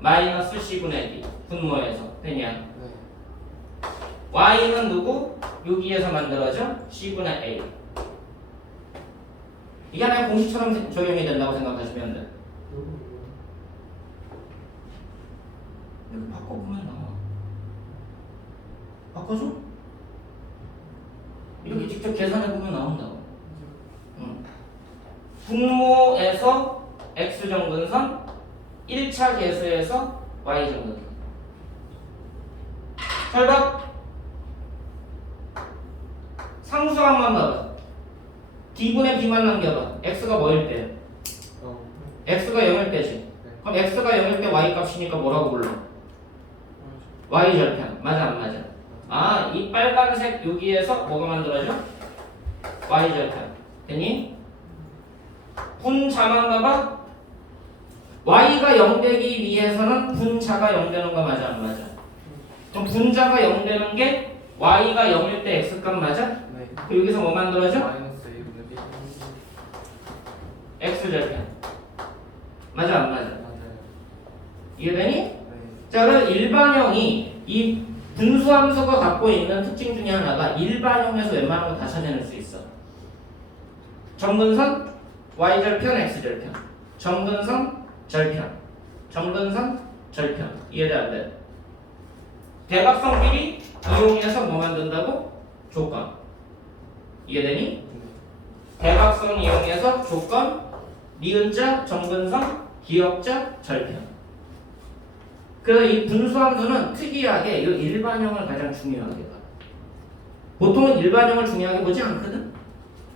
마이너스 c분의 d 분모에서 되냐? 네. y는 누구? 여기에서 만들어져. c분의 a. 이게 하나의 공식처럼 적용이 된다고 생각하시면 돼. 이거 바꿔보면 나와. 바꿔줘? 이렇게 직접 계산해보면 나온다고. 분모에서 x정근선 1차 계수에서 y정근선. 결과 상수항만 봐봐. d분의 b만 남겨봐. x가 뭐일 때? x가 0일 때지. 그럼 x가 0일 때 y 값이니까 뭐라고 불러? y절편. 맞아 안 맞아? 아, 이 빨간색 여기에서 뭐가 만들어져? y절편. 됐니? 분자만 봐봐. y가 0 되기 위해서는 분자가 0 되는 거 맞아 안 맞아? 그럼 분자가 0 되는 게 y가 0일 때 x값 맞아? 네. 그럼 여기서 뭐 만들어져? 마이너스 A분의 B. x절편. 맞아 안 맞아? 맞아요. 이해되니? 네. 자, 그럼 일반형이 이 분수함수가 갖고 있는 특징 중에 하나가 일반형에서 웬만한 거 다 찾아낼 수 있어. 정근선 y절편 x절편, 정근선 절편, 정근선 절편. 이해돼 안 돼? 대각선끼리 이용해서 뭐 만든다고? 조건. 이해되니? 대각선 이용해서 조건, 니은자, 정근선, 기역자, 절편. 그래서 이 분수함수는 특이하게 이 일반형을 가장 중요하게 봐. 보통은 일반형을 중요하게 보지 않거든?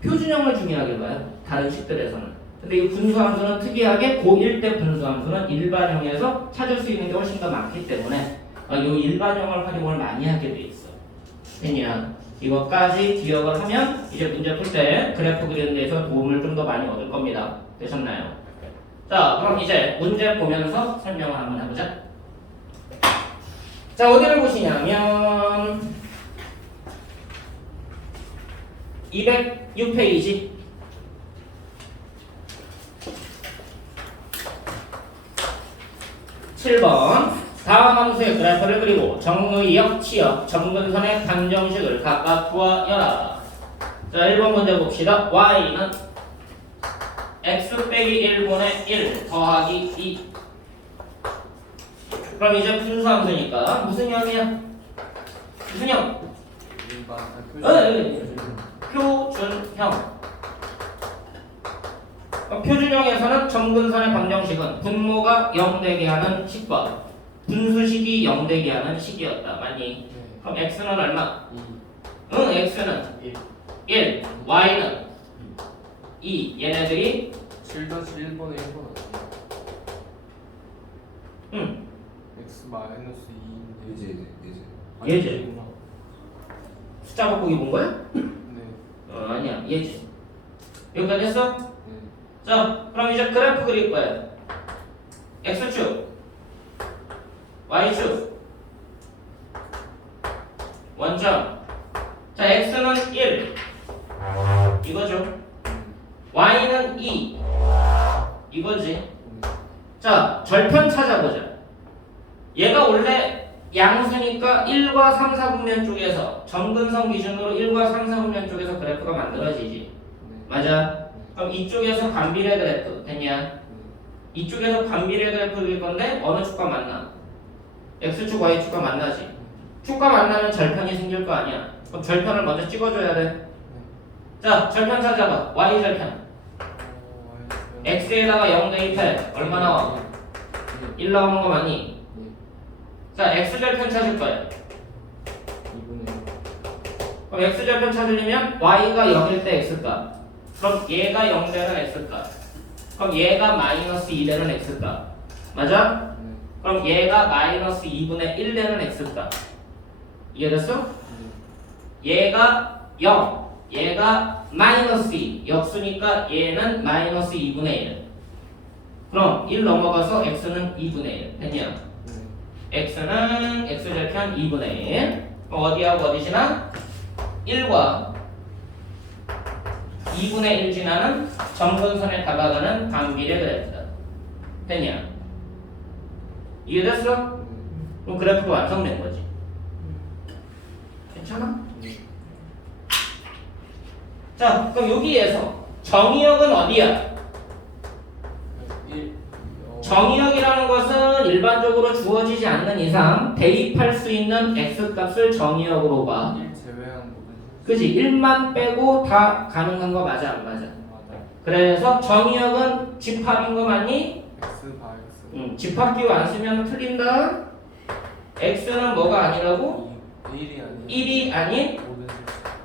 표준형을 중요하게 봐요. 다른 식들에서는. 근데 이 분수함수는 특이하게 고1 때 분수함수는 일반형에서 찾을 수 있는 게 훨씬 더 많기 때문에 이 일반형을 활용을 많이 하게 돼 있어. 됐냐? 이것까지 기억을 하면 이제 문제 풀 때 그래프 그리는 데서 도움을 좀 더 많이 얻을 겁니다. 되셨나요? 자, 그럼 이제 문제 보면서 설명을 한번 해보자. 자, 어디를 보시냐면 206페이지 7번 다음 함수의 그래프를 그리고 정의역, 치역, 정근선의 방정식을 각각 구하여라. 자, 1번 문제 봅시다. y는 x 빼기 1분의 1 더하기 2. 그럼 이제 분수함수니까 무슨 형이야? 무슨 형? 표준형. 표준형에서는 정근선의 방정식은 분모가 0 되게 하는 식과 분수식이 0 되게 하는 식이었다. 맞니? 네. 그럼 x는 얼마? 2. 응, x는 1. 1, y는 2. 얘네들이 7-1번에 1번 아니에요? 응, x 마이너스 2인데 예제. 예제. 숫자 바꾸기 본 거야? 네. 아니야, 얘지. 여기까지 했어? 네. 자, 그럼 이제 그래프 그릴 거야. x축, y축, 원점. 자, x는 1 이거죠. y는 2 이거지. 자, 절편 찾아보자. 얘가 원래 양수니까 1과 3, 4분면 쪽에서 점근성 기준으로 1과 3, 4분면 쪽에서 그래프가 만들어지지. 맞아? 그럼 이쪽에서 반비례 그래프 됐냐? 이쪽에서 반비례 그래프 그릴 건데 어느 축과 만나? x축, y축과 만나지. 축과 만나면 절편이 생길 거 아니야. 그럼 절편을 먼저 찍어줘야 돼. 자, 절편 찾아봐. y 절편. x에다가 0 대입해. 얼마 나와? 1 나오는 거 맞니? 자, x절편 찾을 거야. 2분의 1. 그럼 x절편 찾으려면 y가 0일 때 x값. 그럼 얘가 0 되는 x값. 그럼 얘가 마이너스 2 되는 x값. 맞아? 그럼 얘가 마이너스 2분의 1 되는 x값. 이해됐어? 얘가 0. 얘가 마이너스 2. 역수니까 얘는 마이너스 2분의 1. 그럼 1 넘어가서 x는 2분의 1. 됐냐? x는 x절편 2분의 1. 어디하고 어디 지나? 1과 2분의 1 지나는 점근선에 다가가는 반비례 그래프다. 됐냐? 이해됐어? 그럼 그래프가 완성된 거지. 괜찮아? 자, 그럼 여기에서 정의역은 어디야? 1. 정의역이라는 것은 일반적으로 주어지지 않는 이상 대입할 수 있는 x값을 정의역으로 봐. 1 제외한 모든 그지? 1만 빼고 다 가능한 거 맞아 안 맞아? 맞아요. 그래서 정의역은 집합인 거 맞니? x 바 x. 집합기호 안 쓰면 틀린다. x는 뭐가 아니라고? 1이 아닌 1이 아닌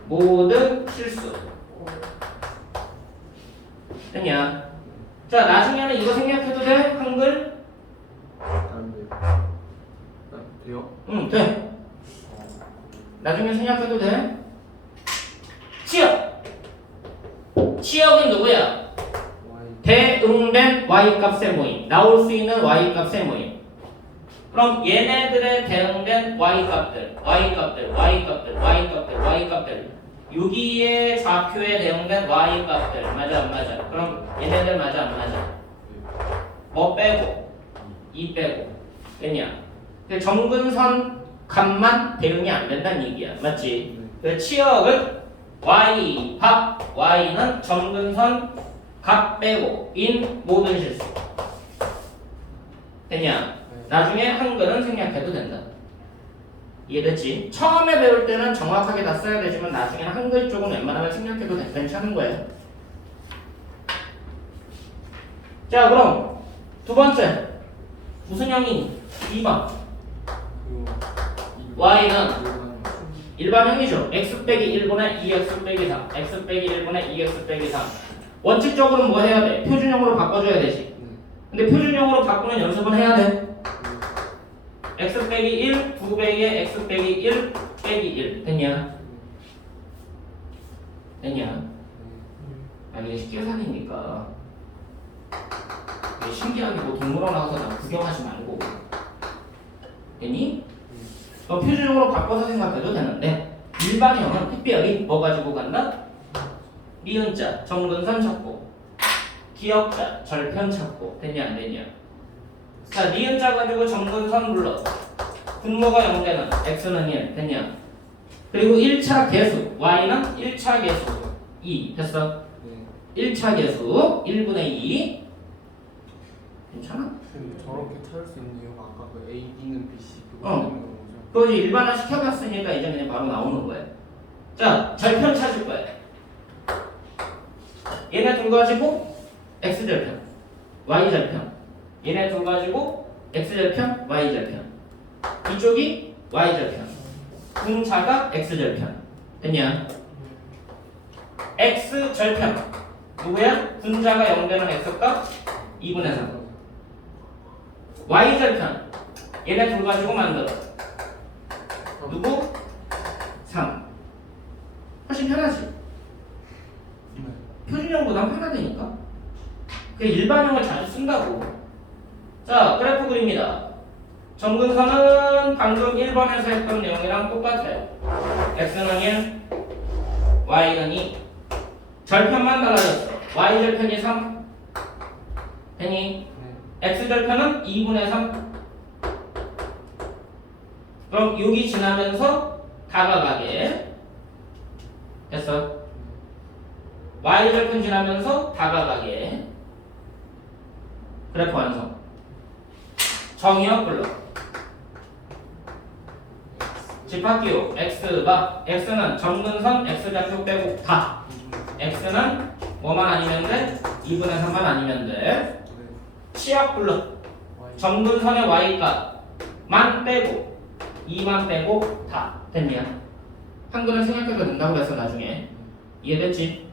모든 실수. 모든 실수. 됐냐? 자, 나중에는 이거 생략해도 돼? 한글? 안 돼요. 돼요? 응, 돼. 나중에 생략해도 돼. 치역. 치역은 누구야? y 대응된 y값의 모임. 나올 수 있는 y값의 모임. 그럼 얘네들의 대응된 y값들, 여기에 좌표에 대응된 y값들 맞아 안 맞아? 그럼 얘네들 맞아 안 맞아? 뭐 빼고? 2 빼고. 됐냐? 근데 정근선 값만 대응이 안 된다는 얘기야. 맞지? 그 치역은 y 합 y는 정근선 값 빼고 인 모든 실수. 됐냐? 나중에 한글은 생략해도 된다. 이해됐지? 처음에 배울 때는 정확하게 다 써야 되지만 나중에는 한글 쪽은 웬만하면 생략해도 괜찮은 거예요. 자, 그럼 두 번째 무슨 형이니? 2번 y는 일반형이죠. x 빼기 1분의 2x 빼기 3 x 빼기 1분의 2x 빼기 3 원칙적으로 뭐 해야 돼? 표준형으로 바꿔줘야 되지. 근데 표준형으로 바꾸는 연습은 해야 돼. x 빼기 1, 2배기에 x 빼기 1 빼기 1 됐냐? 됐냐? 이게 식계산이니까 이게 신기하게 뭐 동물원 나가서 나 구경하지 말고 됐니? 표준형으로 바꿔서 생각해도 되는데 일반형은 특별히 뭐 가지고 간다? 니은자 정근선 찾고 기역자 절편 찾고 됐냐 안 됐냐? 자, 니은자 가지고 정근선 불러. 분모가 0되는 x는 1 됐냐? 그리고 1차 계수 y는 1차 계수 2 됐어? 1차 계수 1분의 2 괜찮아? 저렇게 찾을 수 있는 이유가 아까 그 A, B는 BC 그거 어. 때문에 그런 거죠? 그거 이제 일반화 시켜봤으니까 이제 그냥 바로 나오는 거야. 자, 절편 찾을 거야. 얘네 둘 가지고 x절편, y절편. 얘네 둘 가지고 x절편, y절편. 이쪽이 y절편. 분자가 x절편. 됐냐? x절편. 누구야? 분자가 0되는 x값 2분의 3. y절편. 얘네 둘 가지고 만들어. 누구? 3. 훨씬 편하지? 표준형보다 편하다니까? 그 일반형을 자주 쓴다고. 자, 그래프 그립니다. 점근선은 방금 1번에서 했던 내용이랑 똑같아요. x는 1, y는 2. 절편만 달라졌어. y절편이 3. 되니? x절편은 2분의 3. 그럼 6이 지나면서 다가가게. 됐어? y절편 지나면서 다가가게. 그래프 완성. 정의역 불러. 집합기호 x가 x는 점근선 x좌표 빼고 다. x는 뭐만 아니면 돼? 2분의 3만 아니면 돼. 치역 불러. 점근선의 y값만 빼고 2만 빼고 다. 됐냐? 한글은 생각해도 된다고 그랬어 나중에. 이해됐지?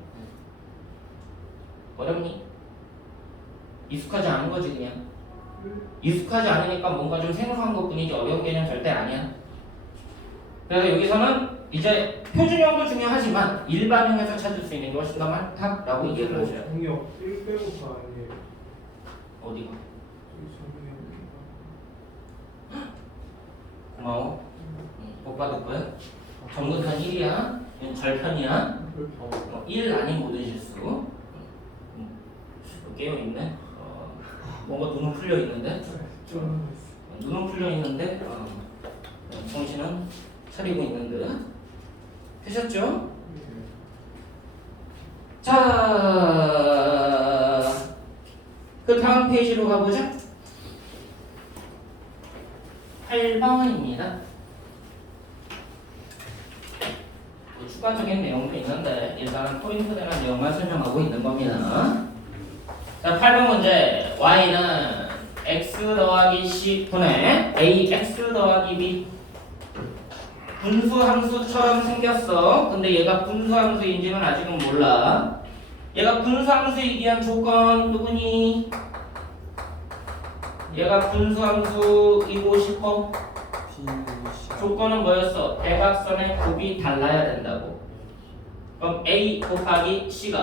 어렵니? 익숙하지 않은 거지 그냥. 익숙하지 않으니까 뭔가 좀 생소한 것 뿐이지 어려운 개념 절대 아니야. 그래서 여기서는 이제 표준형도 중요하지만 일반형에서 찾을 수 있는 게 훨씬 더 많다라고 이해를 하셔요. 공격 1 빼고 4 아니에요? 어디가? 저기 고마워. 못 받을 거야? 점근선 1이야. 이건 절편이야. 1 아닌 모든 실수. 깨어있네. 뭔가 눈은 풀려있는데? 눈은 풀려있는데 정신은 차리고 있는 듯. 되셨죠? 자, 그 다음 페이지로 가보자. 8번입니다. 추가적인 내용도 있는데 일단은 포인트 되는 내용만 설명하고 있는 겁니다. 자, 8번 문제. y는 x 더하기 c 분의 ax 더하기 b. 분수함수처럼 생겼어. 근데 얘가 분수함수인지는 아직은 몰라. 얘가 분수함수이기 위한 조건 누구니? 얘가 분수함수이고 싶어. 조건은 뭐였어? 대각선의 곱이 달라야 된다고. 그럼 a 곱하기 c가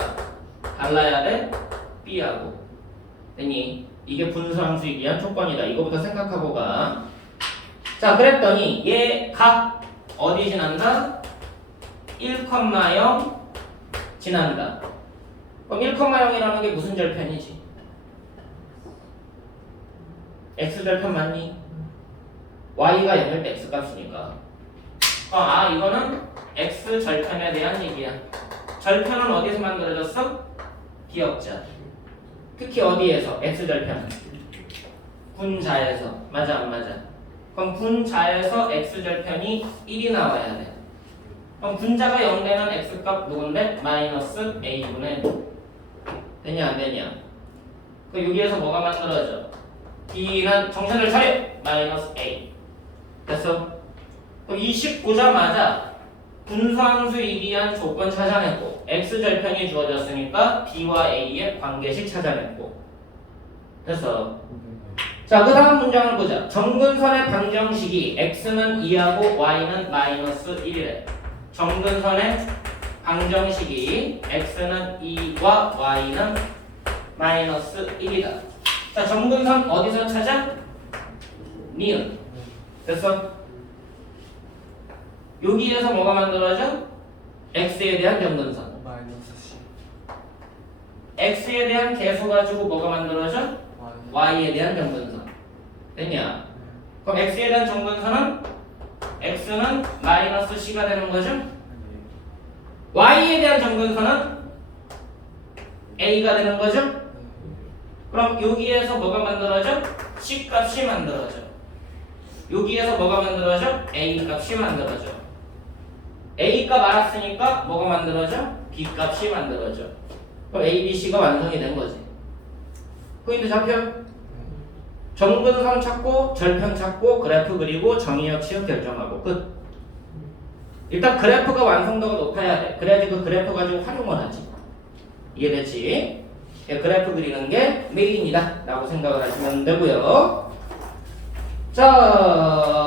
달라야 돼? b하고. 되니? 이게 분수함수이기 위한 조건이다. 이거부터 생각하고 가. 자, 그랬더니 얘 각 어디 지난다? 1,0 지난다. 그럼 1,0이라는 게 무슨 절편이지? x절편 맞니? y가 0일 때 x값이니까. 이거는 x절편에 대한 얘기야. 절편은 어디서 만들어졌어? 기억자. 특히 어디에서? x절편은 분자에서. 맞아 안 맞아? 그럼 분자에서 x절편이 1이 나와야 돼. 그럼 분자가 0되는 x값 누군데? 마이너스 a분의 되냐 안 되냐? 그럼 여기에서 뭐가 만들어져? b는 정신을 차려! 마이너스 a. 됐어? 그럼 이 식 보자마자 분수함수이기 위한 조건 찾아냈고 x절편이 주어졌으니까 b와 a의 관계식 찾아냈고. 됐어? 자, 그 다음 문장을 보자. 점근선의 방정식이 x는 2하고 y는 마이너스 1이래. 점근선의 방정식이 x는 2와 y는 마이너스 1이다. 자, 점근선 어디서 찾아? 니은. 됐어? 여기에서 뭐가 만들어져? x에 대한 점근선. x에 대한 계수 가지고 뭐가 만들어져? y에 대한 점근선. 됐냐? 그럼 x에 대한 점근선은 x는 마이너스 c가 되는 거죠? y에 대한 점근선은 a가 되는 거죠? 그럼 여기에서 뭐가 만들어져? c 값이 만들어져. 여기에서 뭐가 만들어져? a 값이 만들어져. a 값 알았으니까 뭐가 만들어져? b 값이 만들어져. 그럼 a, b, c가 완성이 된 거지. 포인트 잡혀? 정근선 찾고 절편 찾고 그래프 그리고 정의역 시역 결정하고 끝. 일단 그래프가 완성도가 높아야 돼. 그래야지 그 그래프 가지고 활용을 하지. 이해됐지? 예, 그래프 그리는 게 메인이다 라고 생각을 하시면 되고요. 자